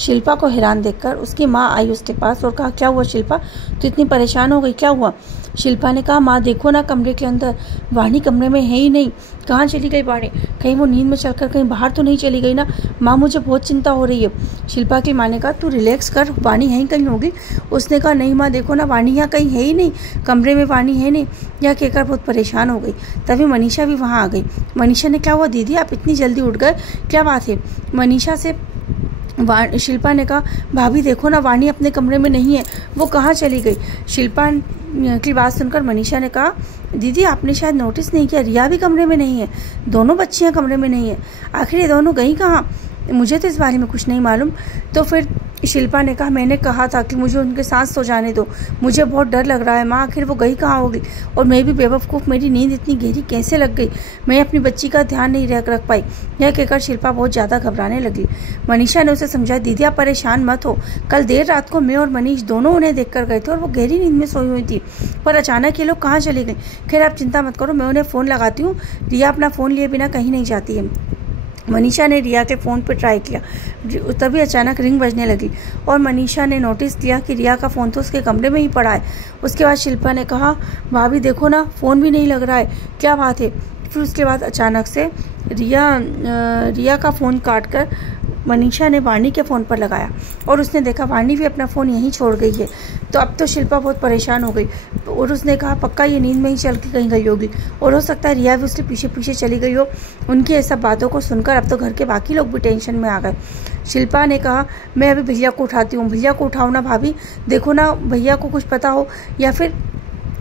शिल्पा को हैरान देखकर उसकी माँ आई उसके पास और कहा, क्या हुआ शिल्पा, तो इतनी परेशान हो गई, क्या हुआ? शिल्पा ने कहा, माँ देखो ना कमरे के अंदर, वाणी कमरे में है ही नहीं, कहाँ चली गई वाणी? कहीं वो नींद में चलकर कहीं बाहर तो नहीं चली गई ना? माँ मुझे बहुत चिंता हो रही है। शिल्पा की माँ ने कहा, तू रिलैक्स कर, वाणी यहीं कहीं होगी। उसने कहा, नहीं माँ देखो ना, वाणी यहाँ कहीं है ही नहीं, कमरे में वाणी है नहीं। यह कहकर बहुत परेशान हो गई। तभी मनीषा भी वहाँ आ गई। मनीषा ने, क्या हुआ दीदी, आप इतनी जल्दी उठ गए, क्या बात है? मनीषा से शिल्पा ने कहा, भाभी देखो ना, वाणी अपने कमरे में नहीं है, वो कहाँ चली गई? शिल्पा की बात सुनकर मनीषा ने कहा, दीदी आपने शायद नोटिस नहीं किया, रिया भी कमरे में नहीं है, दोनों बच्चियाँ कमरे में नहीं है, आखिर ये दोनों गई कहाँ? मुझे तो इस बारे में कुछ नहीं मालूम। तो फिर शिल्पा ने कहा, मैंने कहा था कि मुझे उनके साथ सो जाने दो, मुझे बहुत डर लग रहा है माँ, आखिर वो गई कहाँ होगी? और मैं भी बेवकूफ़, मेरी नींद इतनी गहरी कैसे लग गई, मैं अपनी बच्ची का ध्यान नहीं रख पाई। यह कहकर शिल्पा बहुत ज़्यादा घबराने लगी। मनीषा ने उसे समझाया, दीदी आप परेशान मत हो, कल देर रात को मैं और मनीष दोनों उन्हें देखकर गए थे और वो गहरी नींद में सोई हुई थी, पर अचानक ये लोग कहाँ चली गई। खैर आप चिंता मत करो, मैं उन्हें फ़ोन लगाती हूँ, रिया अपना फ़ोन लिए बिना कहीं नहीं जाती है। मनीषा ने रिया के फ़ोन पर ट्राई किया, तभी अचानक रिंग बजने लगी और मनीषा ने नोटिस किया कि रिया का फ़ोन तो उसके कमरे में ही पड़ा है। उसके बाद शिल्पा ने कहा, भाभी देखो ना, फ़ोन भी नहीं लग रहा है, क्या बात है? फिर उसके बाद अचानक से रिया का फ़ोन काटकर मनीषा ने वाणी के फ़ोन पर लगाया और उसने देखा वाणी भी अपना फ़ोन यहीं छोड़ गई है। तो अब तो शिल्पा बहुत परेशान हो गई और उसने कहा, पक्का ये नींद में ही चल के कहीं गई होगी और हो सकता है रिया भी उसके पीछे पीछे चली गई हो। उनकी ऐसा बातों को सुनकर अब तो घर के बाकी लोग भी टेंशन में आ गए। शिल्पा ने कहा, मैं अभी भैया को उठाती हूँ, भैया को उठाओ ना भाभी, देखो ना भैया को कुछ पता हो, या फिर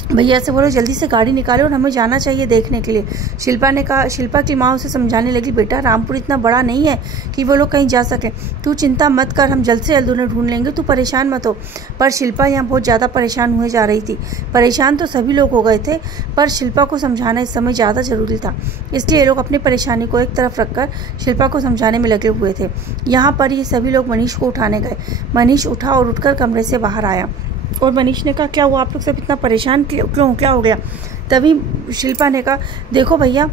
भैया से बोलो जल्दी से गाड़ी निकालो और हमें जाना चाहिए देखने के लिए। शिल्पा ने कहा, शिल्पा की माँ उसे समझाने लगी, बेटा रामपुर इतना बड़ा नहीं है कि वो लोग कहीं जा सके, तू चिंता मत कर, हम जल्द से जल्द उन्हें ढूंढ लेंगे, तू परेशान मत हो। पर शिल्पा यहाँ बहुत ज़्यादा परेशान हुए जा रही थी। परेशान तो सभी लोग हो गए थे, पर शिल्पा को समझाना इस समय ज़्यादा जरूरी था, इसलिए ये लोग अपनी परेशानी को एक तरफ रखकर शिल्पा को समझाने में लगे हुए थे। यहाँ पर ये सभी लोग मनीष को उठाने गए। मनीष उठा और उठकर कमरे से बाहर आया और मनीष ने कहा, क्या हुआ, आप लोग सब इतना परेशान क्यों, क्या हो गया? तभी शिल्पा ने कहा, देखो भैया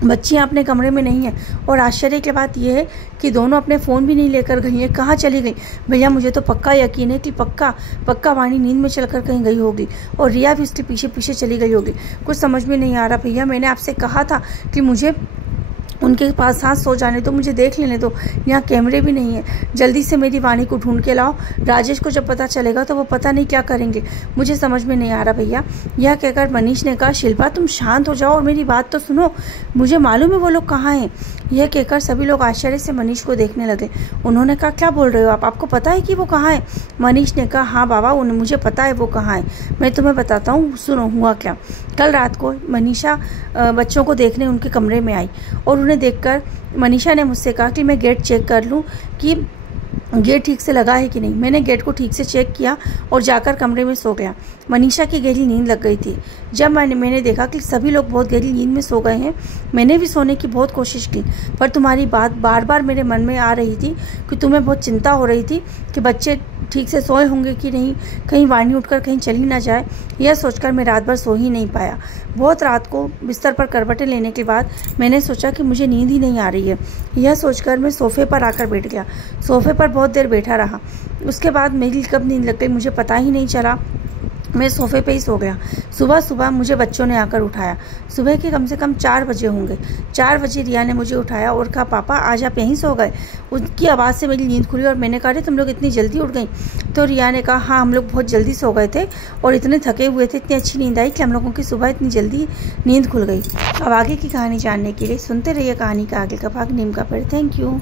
बच्चियाँ अपने कमरे में नहीं है और आश्चर्य की बात यह है कि दोनों अपने फ़ोन भी नहीं लेकर गई हैं, कहाँ चली गई? भैया मुझे तो पक्का यकीन है कि पक्का वाणी नींद में चलकर कहीं गई होगी और रिया भी उसके पीछे पीछे चली गई होगी। कुछ समझ में नहीं आ रहा भैया, मैंने आपसे कहा था कि मुझे उनके पास साथ सो जाने दो, मुझे देख लेने दो, यहाँ कैमरे भी नहीं है, जल्दी से मेरी वाणी को ढूंढ के लाओ, राजेश को जब पता चलेगा तो वो पता नहीं क्या करेंगे, मुझे समझ में नहीं आ रहा भैया। यह कहकर मनीष ने कहा, शिल्पा तुम शांत हो जाओ और मेरी बात तो सुनो, मुझे मालूम है वो लोग कहाँ हैं। यह कहकर सभी लोग आश्चर्य से मनीष को देखने लगे। उन्होंने कहा, क्या बोल रहे हो आप, आपको पता है कि वो कहाँ है? मनीष ने कहा, हाँ बाबा मुझे पता है वो कहाँ है, मैं तुम्हें बताता हूँ, सुनो हुआ क्या। कल रात को मनीषा बच्चों को देखने उनके कमरे में आई और उन्हें देखकर मनीषा ने मुझसे कहा कि मैं गेट चेक कर लूँ कि गेट ठीक से लगा है कि नहीं। मैंने गेट को ठीक से चेक किया और जाकर कमरे में सो गया। मनीषा की गहरी नींद लग गई थी। जब मैंने देखा कि सभी लोग बहुत गहरी नींद में सो गए हैं, मैंने भी सोने की बहुत कोशिश की, पर तुम्हारी बात बार बार मेरे मन में आ रही थी कि तुम्हें बहुत चिंता हो रही थी कि बच्चे ठीक से सोए होंगे कि नहीं, कहीं वाणी उठकर कहीं चली ना जाए। यह सोचकर मैं रात भर सो ही नहीं पाया। बहुत रात को बिस्तर पर करवटें लेने के बाद मैंने सोचा कि मुझे नींद ही नहीं आ रही है। यह सोचकर मैं सोफे पर आकर बैठ गया। सोफे पर बहुत देर बैठा रहा। उसके बाद मेरी कब नींद लग गई मुझे पता ही नहीं चला। मैं सोफे पे ही सो गया। सुबह मुझे बच्चों ने आकर उठाया। सुबह के कम से कम 4 बजे होंगे। 4 बजे रिया ने मुझे उठाया और कहा, पापा आज आप यहीं सो गए? उनकी आवाज़ से मेरी नींद खुली और मैंने कहा, अरे तुम लोग इतनी जल्दी उठ गई? तो रिया ने कहा, हाँ हम लोग बहुत जल्दी सो गए थे और इतने थके हुए थे, इतनी अच्छी नींद आई कि हम लोगों की सुबह इतनी जल्दी नींद खुल गई। अब आगे की कहानी जानने के लिए सुनते रहिए कहानी का आगे का भाग, नीम का पेड़। Thank you.